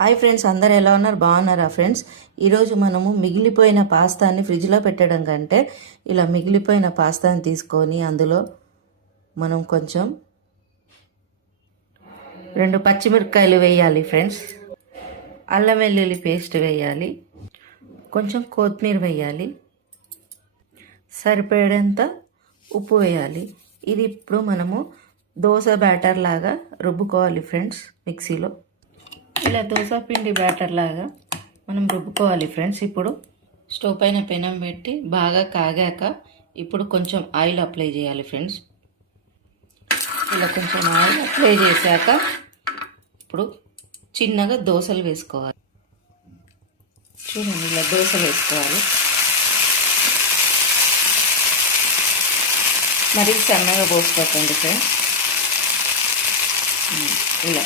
Hi friends, అందరు ఎలా ఉన్నారు? బాగున్నారా ఫ్రెండ్స్? ఈరోజు మనము మిగిలిపోయిన పాస్తాని ఫ్రిడ్జ్లో పెట్టడం కంటే ఇలా మిగిలిపోయిన పాస్తాని తీసుకొని అందులో మనం కొంచెం 2 పచ్చిమిరపకాయలు వేయాలి ఫ్రెండ్స్, అల్లం వెల్లుల్లి పేస్ట్ వేయాలి, కొంచెం కొత్తిమీర వేయాలి, సరిపడేంత ఉప్పు వేయాలి. ఇది ఇప్పుడు మనము దోశ బ్యాటర్ లాగా రుబ్బుకోవాలి ఫ్రెండ్స్. మిక్సీలో ఇలా దోశ పిండి బ్యాటర్ లాగా మనం రుబ్బుకోవాలి ఫ్రెండ్స్. ఇప్పుడు స్టవ్ పైన పెనం పెట్టి బాగా కాగాక ఇప్పుడు కొంచెం ఆయిల్ అప్లై చేయాలి ఫ్రెండ్స్. ఇలా కొంచెం ఆయిల్ అప్లై చేశాక ఇప్పుడు చిన్నగా దోశలు వేసుకోవాలి. చూడండి, ఇలా దోశలు వేసుకోవాలి. మరీ సన్నగా పోసుకోకండి ఫ్రెండ్స్. ఇలా